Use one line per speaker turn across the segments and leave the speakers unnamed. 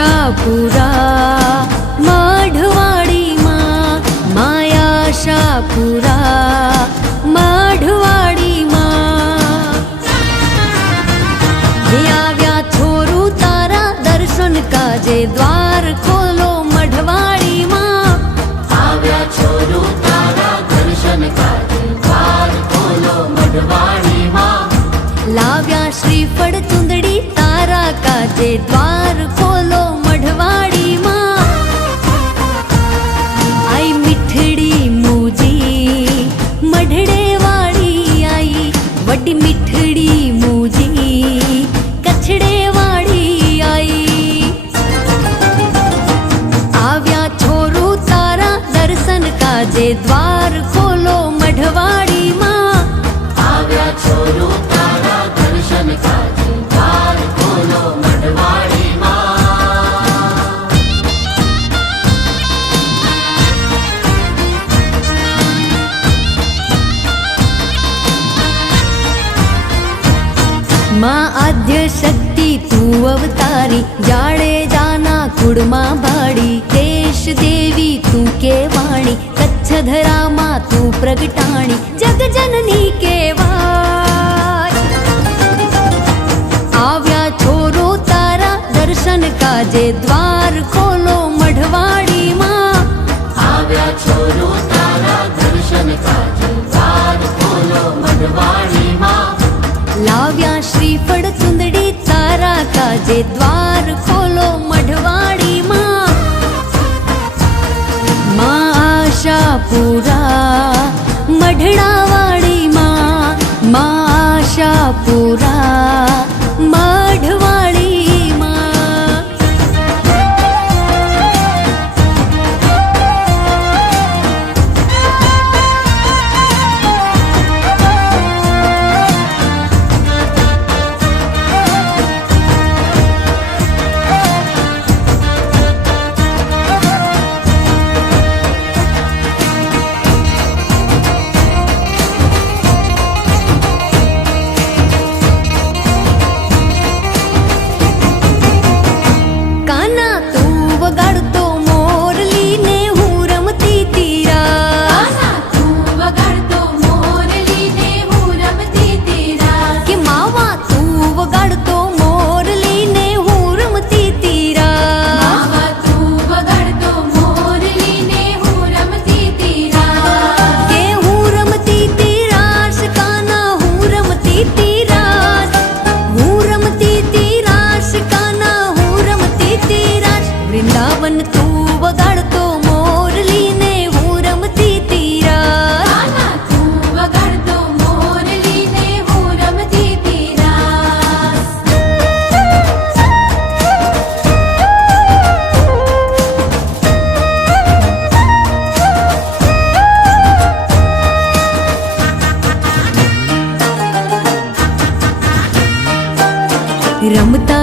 શાહપુરા માઢવાડીમાં માયા શાહપુરા માઢવાડીમાં જે આવ્યા છોરું તારા દર્શન કાજે દ્વાર ખોલો મઢવાડીમાં લાવ્યા શ્રીફળ ચુંદડી તારા કાજે દ્વાર ખોલો તારી જાડેજાના કુળમાં ભાડી દેશ દેવી તું કે વાણી? કચ્છ ધરામાં તું પ્રગટાણી. જગજનની કેવાય આવ્યા છોરો તારા દર્શન કાજે દ્વાર ખોલો મઢવાડીમાં.
આવ્યા છોરો દ્વાર ખોલો
મઢવાડી માં આશા પૂરા મઢડાવાડી માં આશા પૂરા મા
రమ్ముతా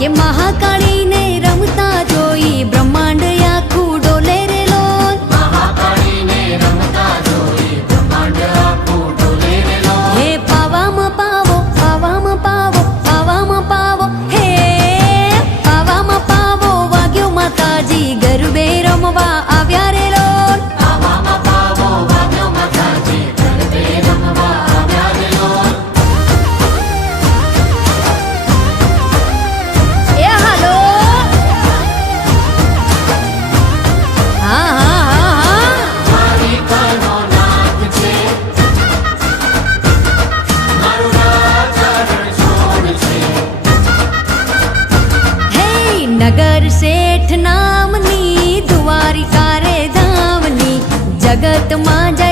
કે મહાકાળીને શેઠ નામની દ્વારિકા રે ધામની જગતમાં જયકાર